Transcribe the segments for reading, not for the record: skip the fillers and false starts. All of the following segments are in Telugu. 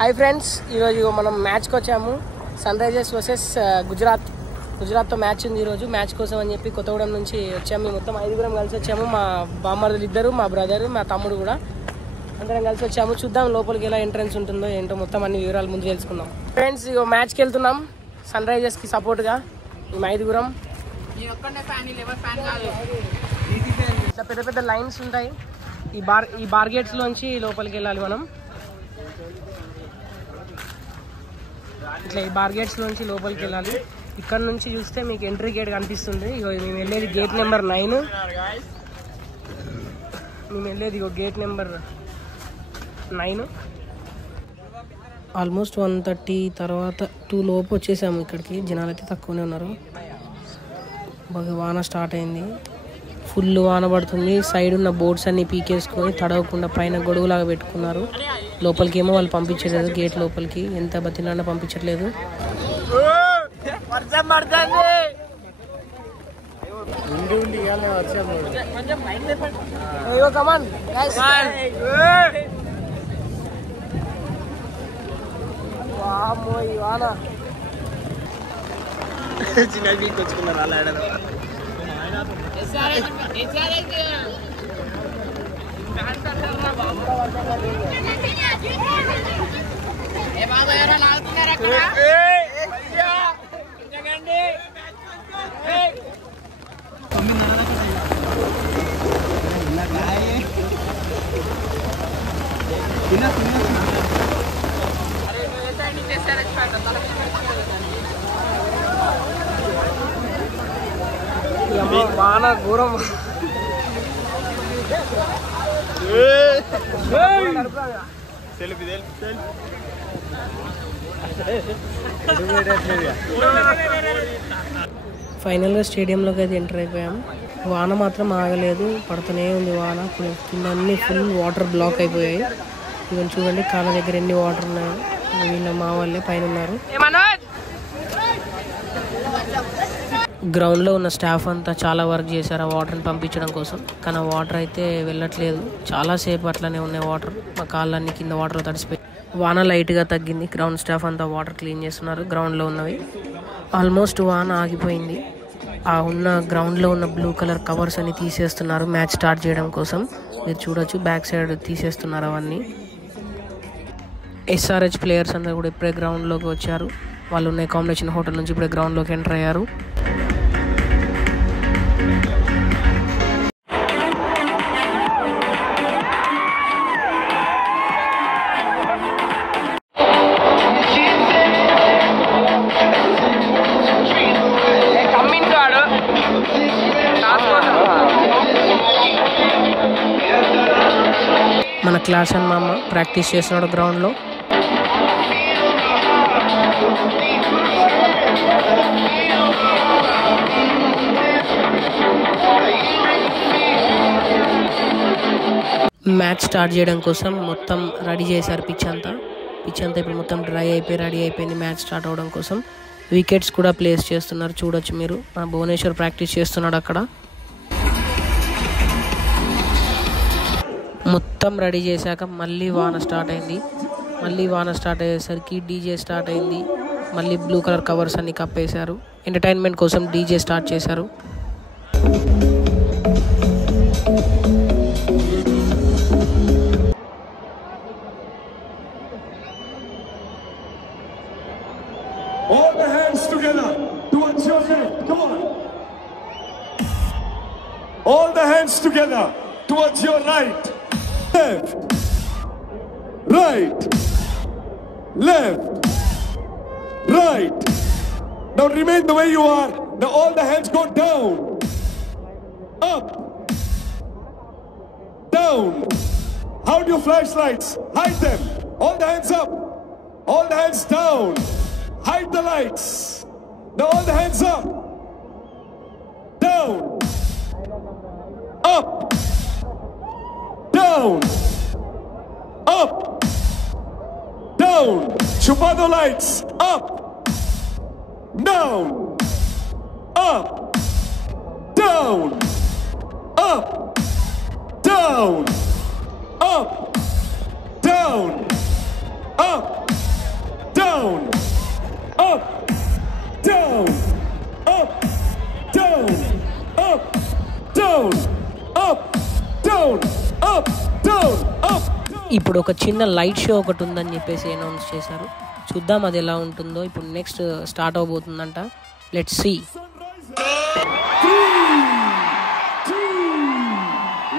హాయ్ ఫ్రెండ్స్, ఈరోజు మనం మ్యాచ్కి వచ్చాము. సన్ రైజర్స్ వర్సెస్ గుజరాత్తో మ్యాచ్ ఉంది. ఈరోజు మ్యాచ్ కోసం అని చెప్పి కొత్తగూడెం నుంచి వచ్చాము. మేము మొత్తం 5 కలిసి వచ్చాము. మా బామ్మర్దులు 2, మా బ్రదర్, మా తమ్ముడు కూడా అందరం కలిసి వచ్చాము. చూద్దాం లోపలికి ఎలా ఎంట్రన్స్ ఉంటుందో ఏంటో మొత్తం అన్ని వివరాలు ముందు తెలుసుకుందాం. ఫ్రెండ్స్, ఇగో మ్యాచ్కి వెళ్తున్నాం సన్ రైజర్స్కి సపోర్ట్గా. మేము 5 ఇట్లా పెద్ద పెద్ద లైన్స్ ఉంటాయి. ఈ బార్ గేట్స్లోంచి లోపలికి వెళ్ళాలి మనం. ఇట్లా ఈ బార్ గేట్స్ నుంచి లోపలికి వెళ్ళాలి. ఇక్కడ నుంచి చూస్తే మీకు ఎంట్రీ గేట్ కనిపిస్తుంది. ఇగో మేము వెళ్ళేది గేట్ నెంబర్ 9. మేము వెళ్ళేది ఇగో గేట్ నెంబర్ 9. ఆల్మోస్ట్ 1:30 తర్వాత 2 లోపు వచ్చేసాము ఇక్కడికి. జనాలు అయితే తక్కువనే ఉన్నారు. బాగా వాన స్టార్ట్ అయింది. ఫుల్ వాన పడుతుంది. సైడ్ ఉన్న బోర్డ్స్ అన్ని పీకేసుకొని తడవకుండా పైన గొడుగులాగా పెట్టుకున్నారు. లోపలికి ఏమో వాళ్ళు పంపించలేదు. గేట్ లోపలికి ఎంత బతిలాడినా పంపించట్లేదు. చిన్న వీక్ వచ్చుకున్నారు అలా ఆడడం. వాన ఘోరం. ఫైనల్గా స్టేడియంలోకి అయితే ఎంటర్ అయిపోయాం. వాన మాత్రం ఆగలేదు, పడుతూనే ఉంది వాన. అన్ని ఫుల్ వాటర్ బ్లాక్ అయిపోయాయి. ఇవన్నీ చూడండి, కాళ్ళ దగ్గర ఎన్ని వాటర్ ఉన్నాయో. వీళ్ళ మా వాళ్ళే పైన ఉన్నారు. గ్రౌండ్లో ఉన్న స్టాఫ్ అంతా చాలా వర్క్ చేశారు ఆ వాటర్ని పంపించడం కోసం. కానీ వాటర్ అయితే వెళ్ళట్లేదు. చాలాసేపు అట్లనే ఉన్నాయి వాటర్. మా కాళ్ళన్నీ కింద వాటర్ తడిసిపోయి. వాన లైట్గా తగ్గింది. గ్రౌండ్ స్టాఫ్ అంతా వాటర్ క్లీన్ చేస్తున్నారు గ్రౌండ్లో ఉన్నవి. ఆల్మోస్ట్ వాన ఆగిపోయింది. ఆ ఉన్న గ్రౌండ్లో ఉన్న బ్లూ కలర్ కవర్స్ అన్ని తీసేస్తున్నారు మ్యాచ్ స్టార్ట్ చేయడం కోసం. మీరు చూడొచ్చు, బ్యాక్ సైడ్ తీసేస్తున్నారు అవన్నీ. ఎస్ఆర్హెచ్ ప్లేయర్స్ అందరూ కూడా ఇప్పుడే గ్రౌండ్లోకి వచ్చారు. వాళ్ళు ఉన్న అకామిడేషన్ హోటల్ నుంచి ఇప్పుడే గ్రౌండ్లోకి ఎంటర్ అయ్యారు. మన క్లాస్ అని మామ ప్రాక్టీస్ చేస్తున్నాడు గ్రౌండ్లో. మ్యాచ్ స్టార్ట్ చేయడం కోసం మొత్తం రెడీ చేశారు. పిచ్ అంతా ఇప్పుడు మొత్తం డ్రై అయిపోయి రెడీ అయిపోయింది మ్యాచ్ స్టార్ట్ అవడం కోసం. వికెట్స్ కూడా ప్లేస్ చేస్తున్నారు. చూడొచ్చు మీరు. భువనేశ్వర్ ప్రాక్టీస్ చేస్తున్నాడు అక్కడ. మొత్తం రెడీ చేశాక మళ్ళీ వాన స్టార్ట్ అయింది. మళ్ళీ వాన స్టార్ట్ అయ్యేసరికి డీజే స్టార్ట్ అయింది. మళ్ళీ బ్లూ కలర్ కవర్స్ అన్ని కప్పేశారు. ఎంటర్టైన్మెంట్ కోసం డీజే స్టార్ట్ చేశారు. All the hands together towards your left. Come on. All the hands together towards your right. Left. Right. Left. Right. Now remain the way you are. Now all the hands go down. Up. Down. How do you flashlights? Hide them. All the hands up. All the hands down. Hide the lights. Now all the hands up. Down. Up. Down. Up. Down. Chupa the lights. Up. Down. Up. Down. Up. Down. Up. Down. Up. down, up, down, up, down, up, down, up, down, up, down, up. ఇప్పుడు ఒక చిన్న లైట్ షో ఒకటి ఉందని చెప్పేసి అనౌన్స్ చేశారు. చూద్దాం అది ఎలా ఉంటుందో. ఇప్పుడు నెక్స్ట్ స్టార్ట్ అవబోతుందంట. Let's see. 3, 2,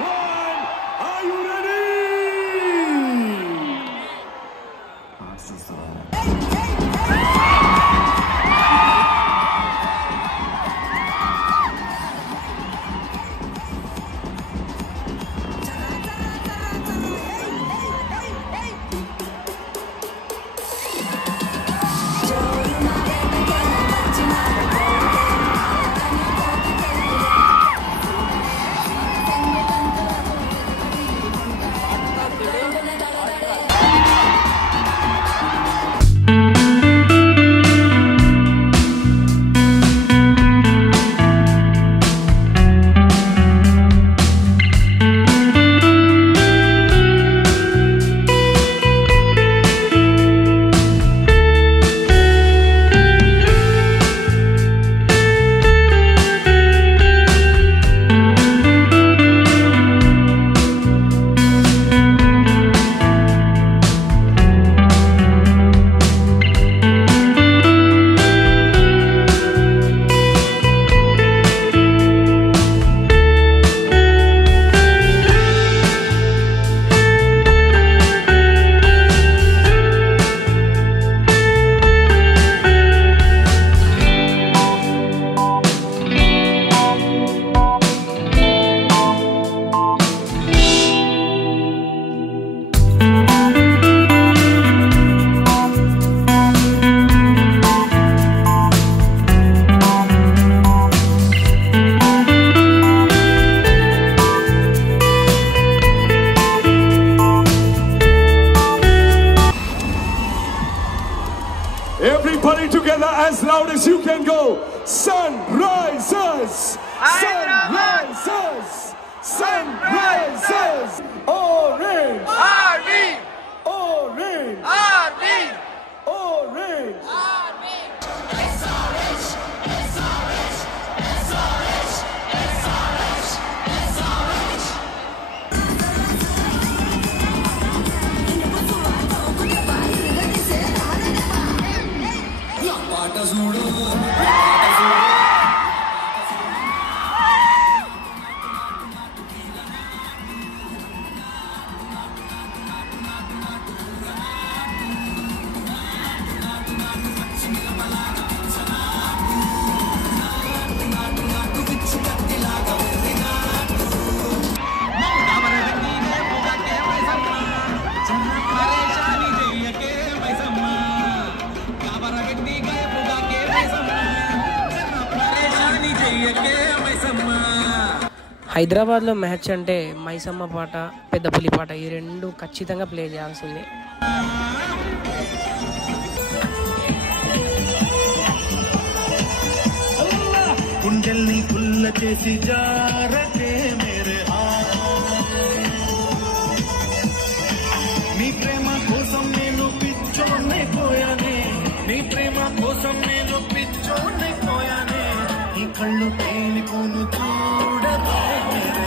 1. Are you ready? Everybody together as loud as you can go. Sunrisers! Sunrisers! Sunrisers! Orange! Army! Orange! Army! Orange! హైదరాబాద్లో మ్యాచ్ అంటే మైసమ్మ పాట, పెద్ద పులి పాట ఈ రెండు ఖచ్చితంగా ప్లే చేయాల్సిందే. గుండెల్ని పుల్ల చేసి జారకే మేరే నీ ప్రేమ కోసం నేను పిచ్చోనైపోయానే, నీ ప్రేమ కోసం నేను పిచ్చోనైపోయానే, ఈ కళ్ళు తేలిపోను చూడకే మేరే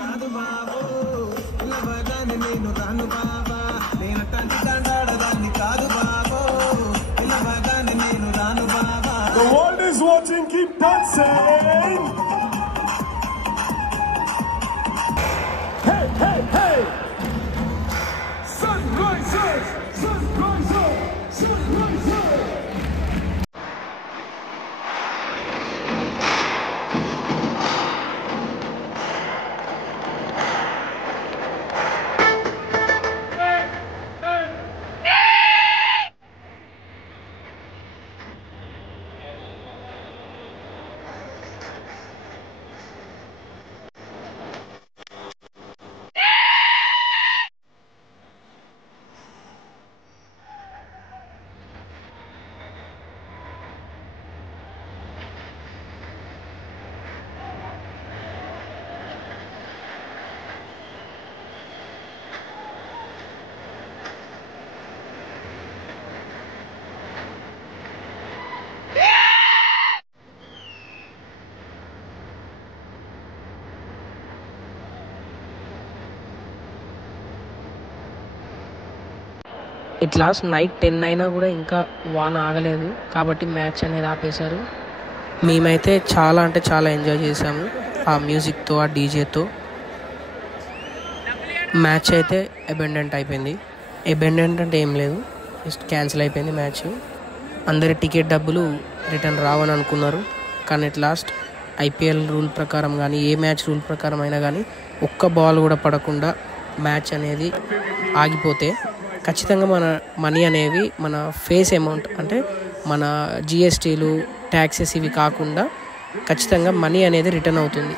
కాదు బాబు నేను రాను బాబా. ఇట్లా నైట్ 10 అయినా కూడా ఇంకా వాన ఆగలేదు కాబట్టి మ్యాచ్ అనేది ఆపేశారు. మేమైతే చాలా అంటే చాలా ఎంజాయ్ చేసాము ఆ మ్యూజిక్తో, ఆ డీజేతో. మ్యాచ్ అయితే అబెండెంట్ అయిపోయింది. అబెండెంట్ అంటే ఏం లేదు, జస్ట్ క్యాన్సిల్ అయిపోయింది మ్యాచ్. అందరి టికెట్ డబ్బులు రిటర్న్ రావని అనుకున్నారు. కానీ అట్ లాస్ట్ ఐపీఎల్ రూల్ ప్రకారం కానీ ఏ మ్యాచ్ రూల్ ప్రకారం అయినా కానీ ఒక్క బాల్ కూడా పడకుండా మ్యాచ్ అనేది ఆగిపోతే ఖచ్చితంగా మన మనీ అనేవి మన ఫేస్ అమౌంట్ అంటే మన జిఎస్టీలు, ట్యాక్సెస్ ఇవి కాకుండా ఖచ్చితంగా మనీ అనేది రిటర్న్ అవుతుంది.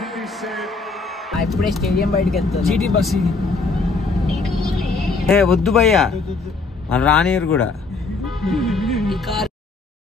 ఇప్పుడే స్టేడియం బయటకి వెళ్తాను. జీటీ బస్సు వద్దు భయ్యా, రానియరు కూడా.